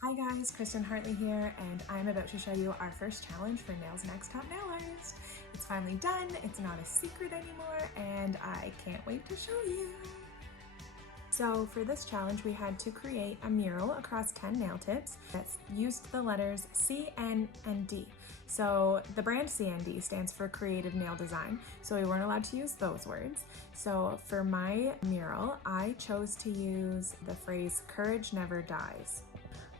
Hi guys, Kristen Hartley here, and I'm about to show you our first challenge for Nails Next Top Nail Artist. It's finally done, it's not a secret anymore, and I can't wait to show you. So for this challenge, we had to create a mural across 10 nail tips that used the letters C, N, and D. So the brand CND stands for Creative Nail Design, so we weren't allowed to use those words. So for my mural, I chose to use the phrase "Courage Never Dies."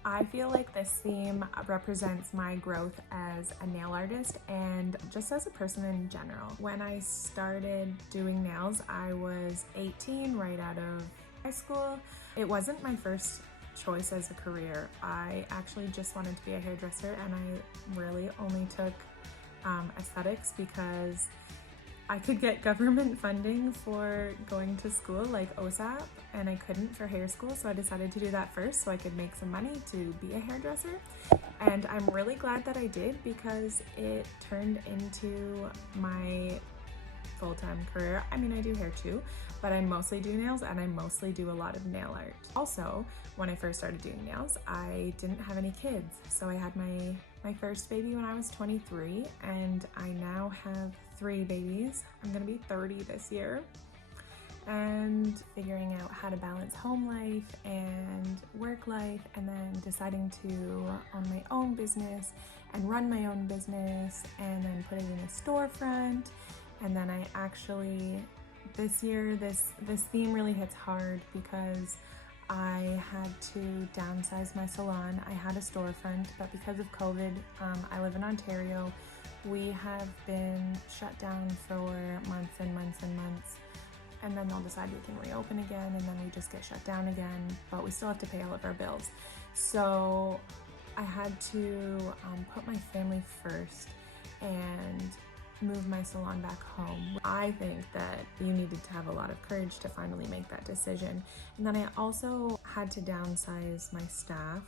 I feel like this theme represents my growth as a nail artist and just as a person in general. When I started doing nails, I was 18, right out of high school. It wasn't my first choice as a career. I actually just wanted to be a hairdresser, and I really only took aesthetics because I could get government funding for going to school like OSAP, and I couldn't for hair school, so I decided to do that first so I could make some money to be a hairdresser. And I'm really glad that I did because it turned into my full-time career. I mean, I do hair too, but I mostly do nails and I mostly do a lot of nail art. Also, when I first started doing nails, I didn't have any kids. So I had my first baby when I was 23, and I now have 3 babies. I'm gonna be 30 this year. And figuring out how to balance home life and work life, and then deciding to own my own business and run my own business, and then put it in a storefront. And then I actually, this year, this theme really hits hard because I had to downsize my salon. I had a storefront, but because of COVID, I live in Ontario. We have been shut down for months and months and months. And then they'll decide we can reopen again, and then we just get shut down again, but we still have to pay all of our bills. So I had to put my family first and move my salon back home. I think that you needed to have a lot of courage to finally make that decision. And then I also had to downsize my staff,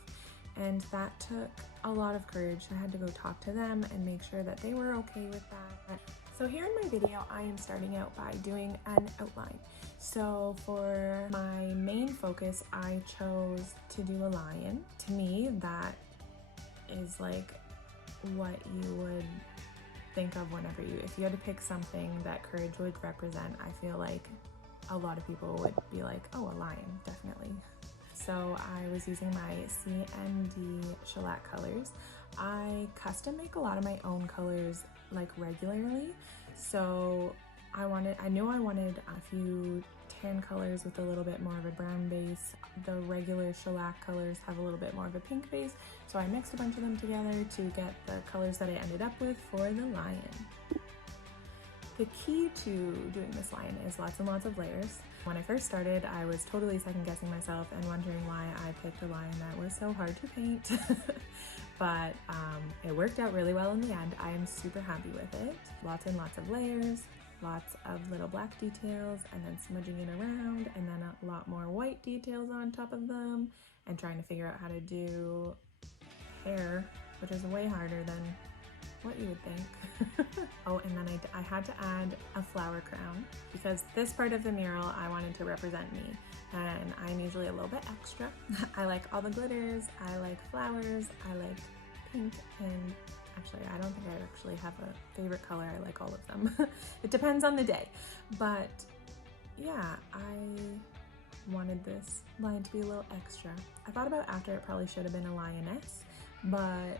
and that took a lot of courage. I had to go talk to them and make sure that they were okay with that. So here in my video, I am starting out by doing an outline. So for my main focus, I chose to do a lion. To me, that is like what you would think of whenever if you had to pick something that courage would represent. I feel like a lot of people would be like, oh, a lion, definitely. So I was using my CND shellac colors. I custom make a lot of my own colors like regularly. So I knew I wanted a few tan colors with a little bit more of a brown base. The regular shellac colors have a little bit more of a pink base. So I mixed a bunch of them together to get the colors that I ended up with for the lion. The key to doing this lion is lots and lots of layers. When I first started, I was totally second guessing myself and wondering why I picked a lion that was so hard to paint. But it worked out really well in the end. I am super happy with it. Lots and lots of layers, lots of little black details, and then smudging it around, and then a lot more white details on top of them, and trying to figure out how to do hair, which is way harder than what you would think. Oh, and then I had to add a flower crown because this part of the mural I wanted to represent me, and I'm usually a little bit extra. I like all the glitters, I like flowers, I like pink, and actually I don't think I actually have a favorite color. I like all of them. It depends on the day. But yeah, I wanted this lion to be a little extra. I thought about after it probably should have been a lioness, but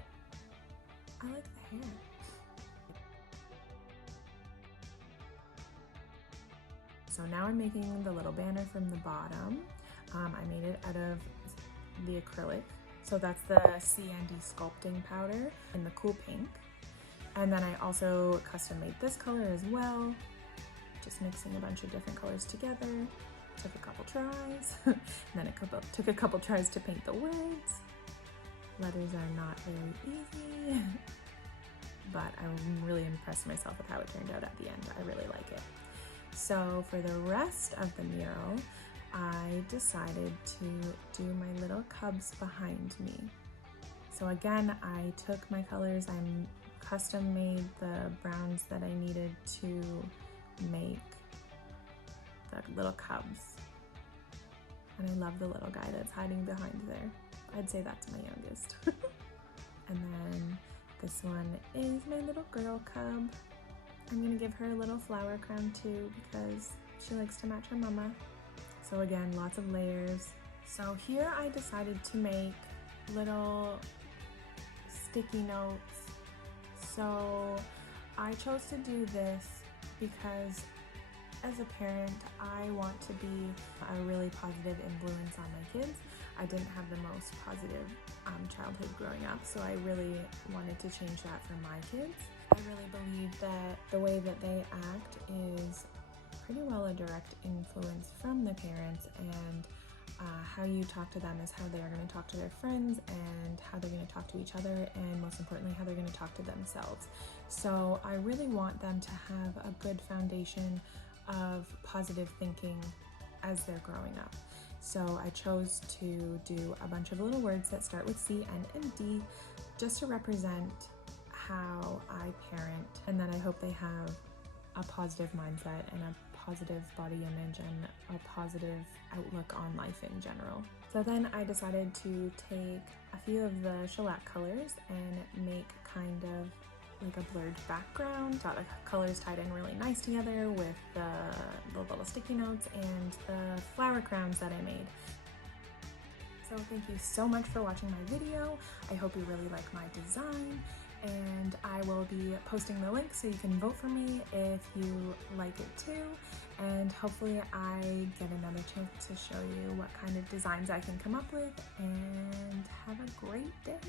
I like the hair. So now I'm making the little banner from the bottom. I made it out of the acrylic. So that's the CND sculpting powder in the cool pink. And then I also custom made this color as well, just mixing a bunch of different colors together. Took a couple tries, and then took a couple tries to paint the words. Letters are not very easy, but I'm really impressed myself with how it turned out at the end. I really like it. So for the rest of the mural, I decided to do my little cubs behind me. So again, I took my colors, I custom made the browns that I needed to make the little cubs. And I love the little guy that's hiding behind there. I'd say that's my youngest. And then this one is my little girl cub. I'm gonna give her a little flower crown too because she likes to match her mama. So again, lots of layers. So here I decided to make little sticky notes. So I chose to do this because as a parent, I want to be a really positive influence on my kids. I didn't have the most positive childhood growing up, so I really wanted to change that for my kids. I really believe that the way that they act is pretty well a direct influence from the parents, and how you talk to them is how they are going to talk to their friends and how they're going to talk to each other, and most importantly how they're going to talk to themselves. So I really want them to have a good foundation of positive thinking as they're growing up. So I chose to do a bunch of little words that start with C, N, and D just to represent how I parent, and that I hope they have a positive mindset and a positive body image and a positive outlook on life in general. So then I decided to take a few of the shellac colors and make kind of like a blurred background. Got the colors tied in really nice together with the little sticky notes and the flower crowns that I made. So thank you so much for watching my video. I hope you really like my design, and I will be posting the link so you can vote for me if you like it too, and hopefully I get another chance to show you what kind of designs I can come up with, and have a great day.